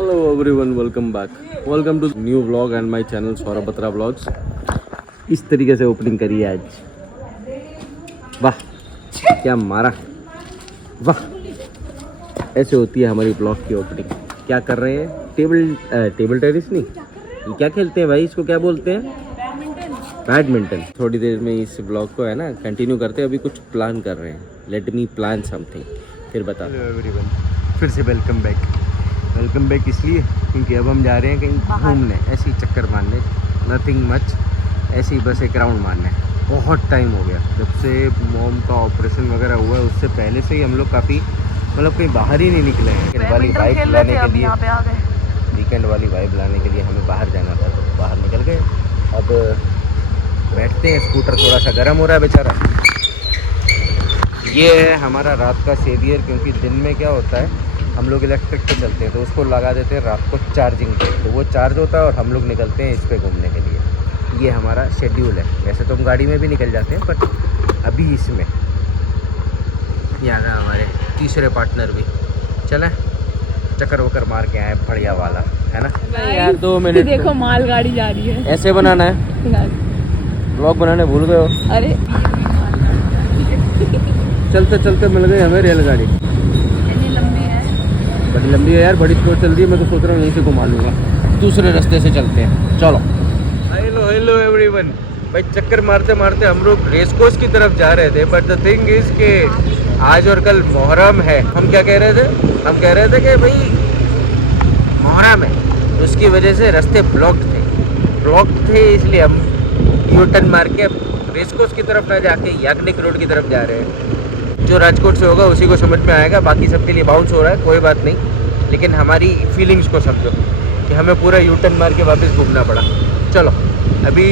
Hello everyone, welcome back. Welcome to new vlog and my channel Saurabh Batra vlogs. इस तरीके से opening करी है आज. वाह क्या मारा. वाह ऐसे होती है हमारी ब्लॉग की ओपनिंग. क्या कर रहे हैं? टेबल टेनिस नहीं, ये क्या खेलते हैं भाई, इसको क्या बोलते हैं? बैडमिंटन. थोड़ी देर में इस ब्लॉग को है ना कंटिन्यू करते हैं. अभी कुछ प्लान कर रहे हैं. लेट मी प्लान समथिंग, फिर बता. हेलो एवरीवन, फिर से वेलकम बैक इसलिए क्योंकि अब हम जा रहे हैं कहीं घूमने, ऐसे ही चक्कर मारने. नथिंग मच, ऐसे ही बस एक राउंड मारने. बहुत टाइम हो गया जब से मॉम का ऑपरेशन वगैरह हुआ है, उससे पहले से ही हम लोग काफ़ी मतलब कहीं बाहर ही नहीं निकले हैं. वीकेंड वाली वाइब लाने के लिए हमें बाहर जाना था, तो बाहर निकल गए. अब बैठते हैं. स्कूटर थोड़ा सा गर्म हो रहा है बेचारा. ये है हमारा रात का सेवियर, क्योंकि दिन में क्या होता है हम लोग इलेक्ट्रिक पे चलते हैं, तो उसको लगा देते हैं रात को चार्जिंग पे, तो वो चार्ज होता है और हम लोग निकलते हैं इस पे घूमने के लिए. ये हमारा शेड्यूल है. वैसे तो हम गाड़ी में भी निकल जाते हैं, बट अभी इसमें यहाँ का हमारे तीसरे पार्टनर भी चले चक्कर वक्कर मार के आए बढ़िया वाला, है ना यार. 2 मिनट देखो मालगाड़ी जा रही है. ऐसे बनाना है. ब्लॉग बनाने भूल गए हो. अरे चलते चलते मिल गई हमें रेलगाड़ी. बड़ी लंबी है यार, बड़ी स्लो चल रही है. मैं तो सोच रहा हूँ यहीं से घुमा लूँगा. दूसरे रास्ते से चलते हैं, चलो. Hello everyone. भाई चक्कर मारते मारते हम लोग रेस कोर्स की तरफ जा रहे थे, बट द थिंग इज के आज और कल मुहर्रम है. हम क्या कह रहे थे? हम कह रहे थे कि भाई मुहर्रम है, तो उसकी वजह से रास्ते ब्लॉक्ड थे, इसलिए हम यू टर्न मार के रेस कोर्स की तरफ ना जाके याग्निक रोड की तरफ जा रहे हैं. जो राजकोट से होगा उसी को समझ में आएगा, बाकी सबके लिए बाउंस हो रहा है, कोई बात नहीं. लेकिन हमारी फीलिंग्स को समझो कि हमें पूरा यू टर्न मार के वापस घूमना पड़ा. चलो अभी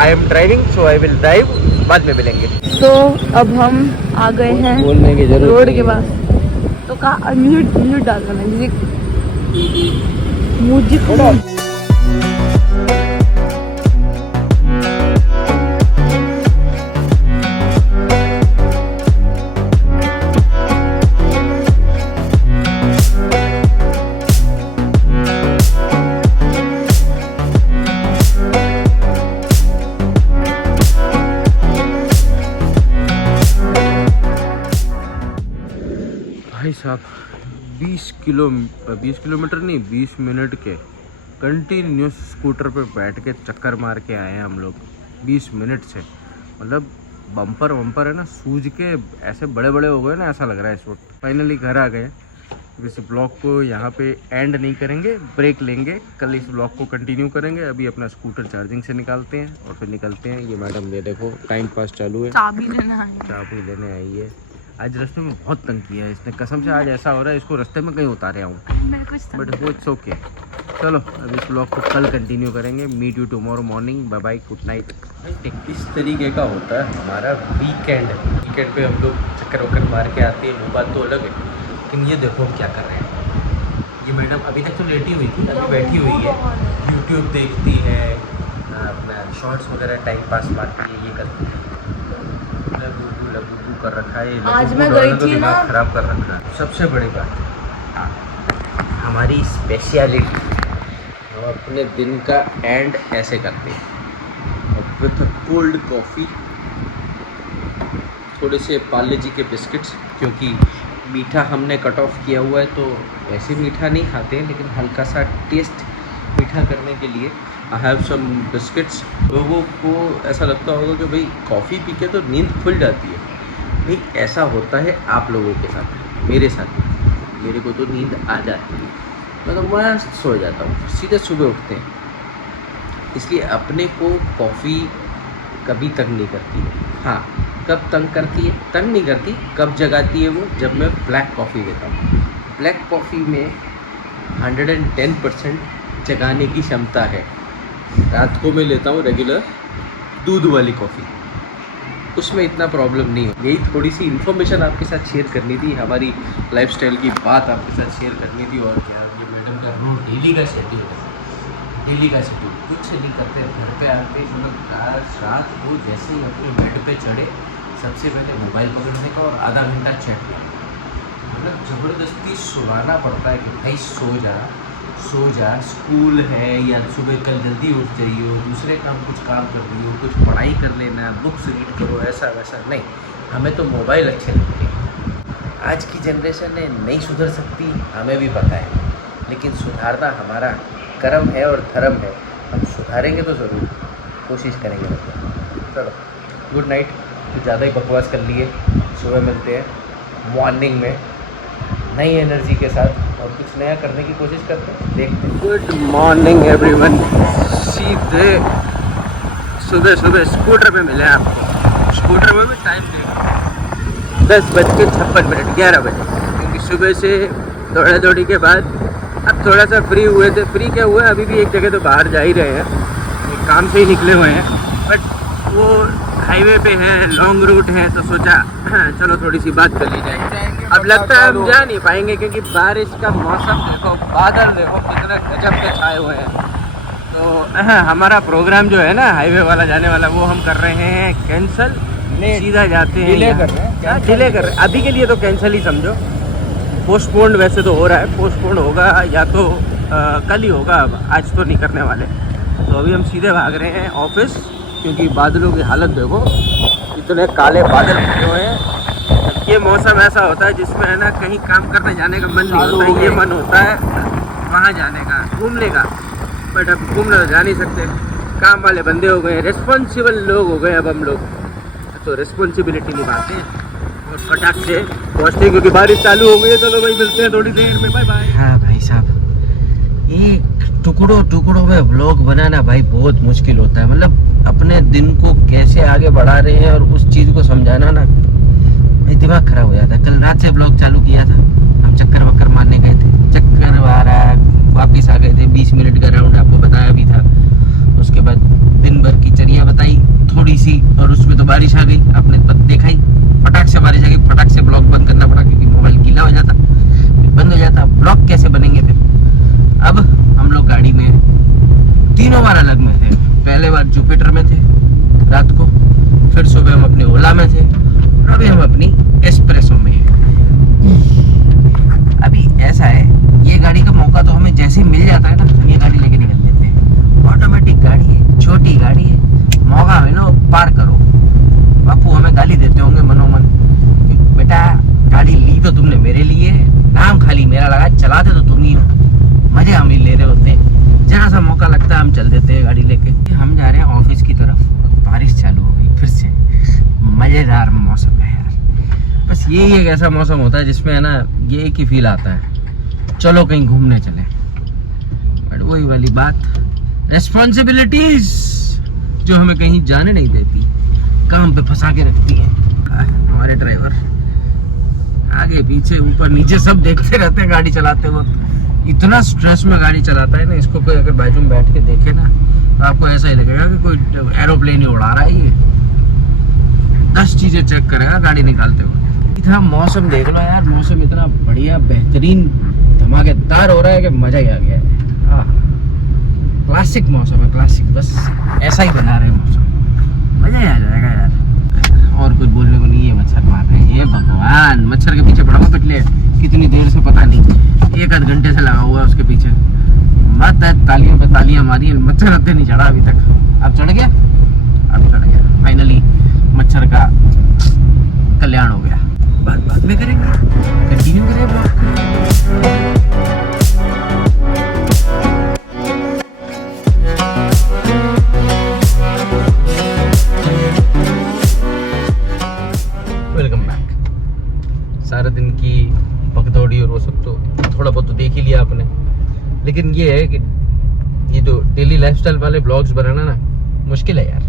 I am driving, so I will drive. बाद में मिलेंगे. तो अब हम आ गए हैं बोलने की जरूरत रोड के पास. तो कहा म्यूट डालना म्यूजिक. भाई साहब 20 किलोमीटर नहीं, 20 मिनट के कंटिन्यूस स्कूटर पे बैठ के चक्कर मार के आए हैं हम लोग 20 मिनट से. मतलब बम्पर है ना सूझ के ऐसे बड़े बड़े हो गए ना, ऐसा लग रहा है इस वक्त. फाइनली घर आ गए. इस ब्लॉग को यहाँ पे एंड नहीं करेंगे, ब्रेक लेंगे. कल इस ब्लॉग को कंटिन्यू करेंगे. अभी अपना स्कूटर चार्जिंग से निकालते हैं और फिर निकलते हैं. ये मैडम ये देखो टाइम पास चालू है, चाबी लेने आई है. आज रास्ते में बहुत तंग किया है इसने, कसम से. आज ऐसा हो रहा है इसको रास्ते में कहीं उतारे आऊँ, बट वो इट्स ओके. चलो अब इस ब्लॉग को कल कंटिन्यू करेंगे. Meet you tomorrow morning. Bye bye, good night. इस तरीके का होता है हमारा वीकेंड पे हम लोग चक्कर वक्कर मार के आते हैं. वो बात तो अलग है, लेकिन ये देखो हम क्या कर रहे हैं. ये मैडम अभी तक तो लेटी हुई थी, अभी बैठी हुई है, यूट्यूब देखती है, अपना शॉर्ट्स वगैरह टाइम पास मारती है. ये करती है, कर रखा है. आज मैं गई थी ना, खराब कर रखा है. सबसे बड़ी बात हमारी स्पेशलिटी, हम अपने दिन का एंड ऐसे करते हैं विथ कोल्ड कॉफ़ी, थोड़े से पार्ले जी के बिस्किट्स. क्योंकि मीठा हमने कट ऑफ किया हुआ है, तो वैसे मीठा नहीं खाते हैं, लेकिन हल्का सा टेस्ट मीठा करने के लिए आई हैव सम बिस्किट्स. लोगों को ऐसा लगता होगा कि भाई कॉफ़ी पी के तो नींद खुल जाती है. नहीं, ऐसा होता है आप लोगों के साथ, मेरे साथ. मेरे को तो नींद आ जाती है, मैं तो मस्त सो जाता हूँ, सीधे सुबह उठते हैं. इसलिए अपने को कॉफ़ी कभी तंग नहीं करती है. हाँ, कब तंग करती है? तंग नहीं करती. कब जगाती है वो? जब मैं ब्लैक कॉफ़ी लेता हूँ. ब्लैक कॉफ़ी में 110% जगाने की क्षमता है. रात को मैं लेता हूँ रेगुलर दूध वाली कॉफ़ी, उसमें इतना प्रॉब्लम नहीं हो. यही थोड़ी सी इन्फॉर्मेशन आपके साथ शेयर करनी थी, हमारी लाइफस्टाइल की बात आपके साथ शेयर करनी थी. और क्या, ये मैडम का रोज डेली का शेड्यूल कुछ नहीं करते. घर पे आते मतलब रात को जैसे ही अपने बेड पे चढ़े सबसे पहले मोबाइल पकड़ने का और आधा घंटा चैट करना. मतलब ज़बरदस्ती सुलाना पड़ता है कि भाई सो जा, सो जा, स्कूल है या सुबह कल जल्दी उठ जाइए, दूसरे काम कुछ काम कर रही हो, कुछ पढ़ाई कर लेना, बुक्स रीड करो, ऐसा वैसा नहीं। हमें तो मोबाइल अच्छे लगते हैं। आज की जनरेशन है नहीं सुधर सकती, हमें भी पता है, लेकिन सुधारना हमारा कर्म है और धर्म है। हम सुधारेंगे तो ज़रूर, कोशिश करेंगे। मतलब चलो, गुड नाइट। कुछ ज़्यादा ही बकवास कर लिए, सुबह मिलते हैं मॉर्निंग में नई एनर्जी के साथ और कुछ नया करने की कोशिश करते हैं, देखते हैं। Good morning everyone. सीधे सुबह सुबह स्कूटर पे मिले आपको। स्कूटर में भी टाइम देखो 10:56, 11 बजे, क्योंकि सुबह से दौड़ा दौड़ी के बाद अब थोड़ा सा फ्री हुए थे। फ्री क्या हुआ, अभी भी एक जगह तो बाहर जा ही रहे हैं, एक काम से ही निकले हुए हैं, बट वो हाईवे पे है, लॉन्ग रूट है, तो सोचा चलो थोड़ी सी बात कर ली जाए। अब लगता है हम जा नहीं पाएंगे, क्योंकि बारिश का मौसम देखो, बादल देखो कितने गजब के छाए हुए हैं। तो हमारा प्रोग्राम जो है ना हाईवे वाला जाने वाला, वो हम कर रहे हैं कैंसिल। सीधा जाते हैं, डिले कर रहे हैं अभी के लिए, तो कैंसिल ही समझो। पोस्टपोन्ड वैसे तो हो रहा है, पोस्टपोन्ड होगा या तो कल ही होगा, अब आज तो नहीं करने वाले। तो अभी हम सीधे भाग रहे हैं ऑफिस, क्योंकि बादलों की हालत देखो, इतने काले बादल छाए हुए हैं। ये मौसम ऐसा होता है जिसमें है ना कहीं काम करने जाने का मन नहीं होता, ये मन होता है वहाँ जाने का, घूमने का, बट अब घूमने तो जा नहीं सकते। काम वाले बंदे हो गए, रिस्पॉन्सिबल लोग हो गए अब हम लोग, तो रिस्पॉन्सिबिलिटी निभाते हैं और फटाक से पहुँचते हैं, क्योंकि बारिश चालू हो गई है। चलो भाई, मिलते हैं थोड़ी देर में, बाय बाय। हाँ भाई साहब, ये टुकड़ों में ब्लॉग बनाना भाई बहुत मुश्किल होता है। मतलब अपने दिन को कैसे आगे बढ़ा रहे हैं और उस चीज़ को समझाना ना, भाई दिमाग खराब हो जाता है। कल रात से ब्लॉग चालू किया था, हम चक्कर वक्कर मारने गए थे, चक्कर मारा, वापस आ गए थे, 20 मिनट का राउंड आपको बताया भी था। उसके बाद दिन भर की चर्या बताई थोड़ी सी, और उसमें तो बारिश आ गई, आपने देखा ही, फटाक से बारिश आ गई, फटाक से ब्लॉग बंद करना पड़ा, क्योंकि मोबाइल गीला हो जाता, बंद हो जाता। ब्लॉग कैसे बनेंगे फिर? अब हम लोग गाड़ी में तीनों बार अलग में थे। पहले बार जुपिटर में थे रात को, फिर सुबह हम अपने ओला में थे, और अभी हम अपनी एस्प्रेसो में हैं। अभी ऐसा है, ये गाड़ी का मौका तो हमें जैसे ही मिल जाता है ना, हम ये गाड़ी लेके निकल लेते हैं। ऑटोमेटिक गाड़ी है, छोटी गाड़ी है, मौका है ना पार करो। बापू हमें गाली देते होंगे मनोमन, बेटा गाड़ी ली तो तुमने मेरे लिए, नाम खाली मेरा लगा, चलाते तो तुम ही हो, मजे हम ही ले रहे होते हैं। जहाँ सा मौका लगता है हम चल देते हैं गाड़ी लेके। हम जा रहे हैं ऑफिस की तरफ, बारिश चालू हो गई फिर से। मज़ेदार मौसम है यार, बस यही एक ऐसा मौसम होता है जिसमें है ना ये एक ही फील आता है, चलो कहीं घूमने चले। बट वही वाली बात, रेस्पॉन्सिबिलिटीज जो हमें कहीं जाने नहीं देती, काम पे फंसा के रखती है। हमारे ड्राइवर आगे पीछे ऊपर नीचे सब देखते रहते हैं गाड़ी चलाते वक्त। इतना स्ट्रेस में गाड़ी चलाता है ना, इसको कोई अगर बाजू में बैठ के देखे ना, तो आपको ऐसा ही लगेगा कि कोई एरोप्लेन ही उड़ा रहा है। ये 10 चीजें चेक करेगा गाड़ी निकालते हुए। इतना मौसम देख लो यार, मौसम इतना बढ़िया बेहतरीन धमाकेदार हो रहा है कि मजा ही आ गया है। हाँ, क्लासिक मौसम है, क्लासिक, बस ऐसा ही बना रहे हैं मौसम, मजा ही आ जाएगा यार। और कुछ बोलने को नहीं है, मच्छर मार रहे हैं, ये भगवान, मच्छर के पीछे पड़ा हुआ पिछले कितनी देर से पता नहीं, 1 आध घंटे से लगा हुआ है उसके पीछे। मत तालियों पे तालियां मारी, मच्छर हत्ते नहीं चढ़ा अभी तक। अब चढ़ गया, अब चढ़ गया, फाइनली मच्छर का कल्याण हो गया। बाद में करेंगे, कंटिन्यू करें ब्लॉग। सारा दिन की भगदौड़ी और वो सब तो थोड़ा बहुत तो देख ही लिया आपने, लेकिन ये है कि ये जो डेली लाइफस्टाइल वाले ब्लॉग्स बनाना ना मुश्किल है यार,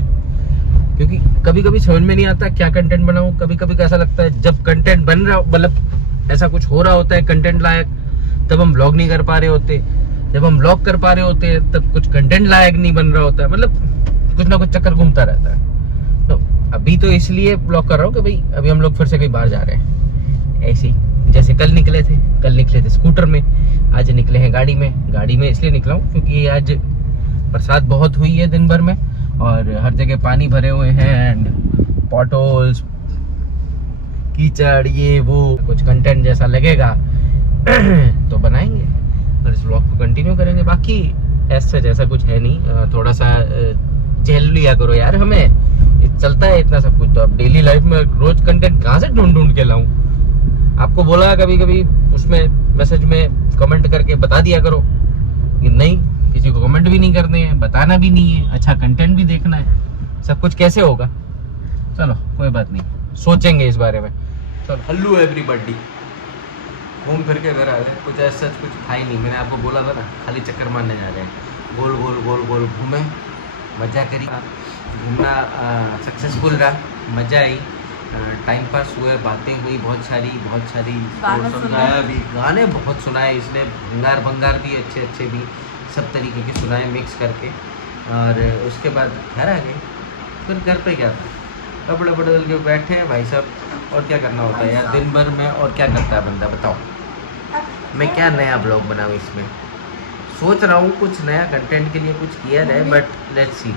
क्योंकि कभी कभी समझ में नहीं आता क्या कंटेंट बनाऊं। कभी कभी ऐसा लगता है जब कंटेंट बन रहा, मतलब ऐसा कुछ हो रहा होता है कंटेंट लायक, तब हम ब्लॉग नहीं कर पा रहे होते। जब हम ब्लॉग कर पा रहे होते हैं तब कुछ कंटेंट लायक नहीं बन रहा होता है। मतलब कुछ ना कुछ चक्कर घूमता रहता है। तो अभी तो इसलिए ब्लॉग कर रहा हूँ कि भाई अभी हम लोग फिर से कहीं बाहर जा रहे हैं, ऐसे ही जैसे कल निकले थे स्कूटर में, आज निकले हैं गाड़ी में इसलिए निकला हूँ क्योंकि आज बरसात बहुत हुई है दिन भर में, और हर जगह पानी भरे हुए हैं, एंड पॉटहोल्स, कीचड़, ये वो, कुछ कंटेंट जैसा लगेगा तो बनाएंगे। और इस व्लॉग को कंटिन्यू करेंगे। बाकी ऐसा जैसा कुछ है नहीं, थोड़ा सा झेल लिया करो यार, हमें चलता है इतना सब कुछ। तो अब डेली लाइफ में रोज कंटेंट कहाँ से ढूंढ के लाऊं? आपको बोला कभी कभी उसमें मैसेज में कमेंट करके बता दिया करो कि नहीं, किसी को कमेंट भी नहीं करने हैं, बताना भी नहीं है, अच्छा कंटेंट भी देखना है, सब कुछ कैसे होगा? चलो कोई बात नहीं, सोचेंगे इस बारे में। चलो हेलो एवरीबॉडी, घूम फिर के घर आ गए। कुछ ऐसा कुछ था ही नहीं, मैंने आपको बोला था ना, खाली चक्कर मारने जा रहे हैं। गोल गोल गोल गोल घूमे, मज़ा करी, घूमना सक्सेसफुल रहा, मज़ा आई, टाइम पास हुए, बातें हुई बहुत सारी गाना सुनाया भी, गाने बहुत सुनाए इसने, भंगार भी अच्छे भी, सब तरीके के सुनाए मिक्स करके। और उसके बाद घर आ गए। फिर घर पे क्या था, कपड़े बदल के बैठे हैं भाई साहब, और क्या करना होता है यार दिन भर में, और क्या करता है बंदा बताओ। मैं क्या नया ब्लॉग बनाऊँ इसमें, सोच रहा हूँ कुछ नया कंटेंट के लिए कुछ किया जाए, बट लेट्स सी,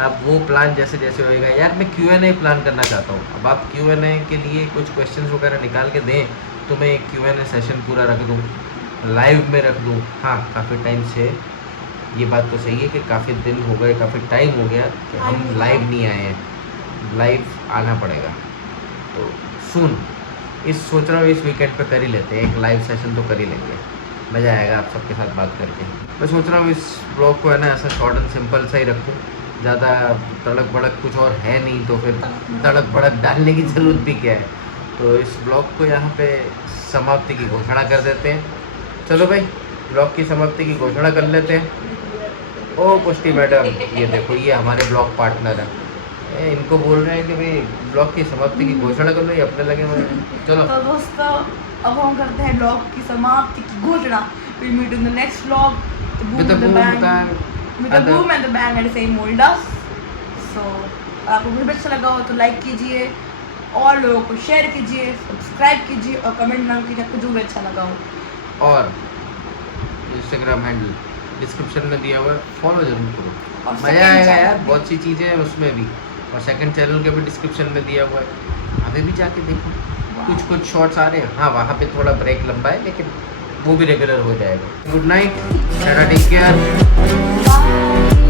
अब वो प्लान जैसे जैसे होएगा। यार मैं Q&A प्लान करना चाहता हूँ। अब आप Q&A के लिए कुछ क्वेश्चंस वगैरह निकाल के दें तो मैं एक Q&A सेशन पूरा रख दूँ, लाइव में रख दूँ। हाँ, काफ़ी टाइम से ये बात तो सही है कि काफ़ी दिन हो गए, काफ़ी टाइम हो गया कि हम लाइव नहीं आए हैं, लाइव आना पड़ेगा। तो सुन, सोच रहा हूँ इस वीकेंड पे कर ही लेते हैं, एक लाइव सेशन तो कर ही लेंगे, मज़ा आएगा आप सबके साथ बात करके। मैं सोच रहा हूँ इस ब्लॉग को है ना ऐसा शॉर्ट एंड सिंपल सा ही रखूँ, ज़्यादा तड़क भड़क कुछ और है नहीं, तो फिर तड़क भड़क डालने की ज़रूरत भी क्या है। तो इस ब्लॉग को यहाँ पे समाप्ति की घोषणा कर देते हैं। चलो भाई, ब्लॉग की समाप्ति की घोषणा कर लेते हैं। ओ पुष्टि मैडम, ये देखो ये हमारे ब्लॉग पार्टनर है, इनको बोल रहे हैं कि भाई ब्लॉग की समाप्ति की घोषणा कर लो, ये अपने लगे हुए हैं। चलो तो दोस्तों, अब हम करते हैं ब्लॉग की समाप्ति की घोषणा। Will meet in the next blog with the boom bang with the boom and the bang at the same old us. So आपको वीडियो अच्छा लगा हो तो लाइक कीजिए, और लोगों को शेयर कीजिए, सब्सक्राइब कीजिए, और कमेंट नाम कीजिए आपको जो भी अच्छा लगा हो। और इंस्टाग्राम हैंडल डिस्क्रिप्शन में दिया हुआ है, फॉलो जरूर करो, और मज़ा second आएगा channel यार, भी। बहुत सी चीज़ें हैं उसमें भी। और सेकंड चैनल के भी डिस्क्रिप्शन में दिया हुआ है, अभी भी जाके देखो, कुछ शॉर्ट्स आ रहे हैं। हाँ, वहाँ पे थोड़ा ब्रेक लंबा है, लेकिन वो भी रेगुलर हो जाएगा। Good night, take care. Bye.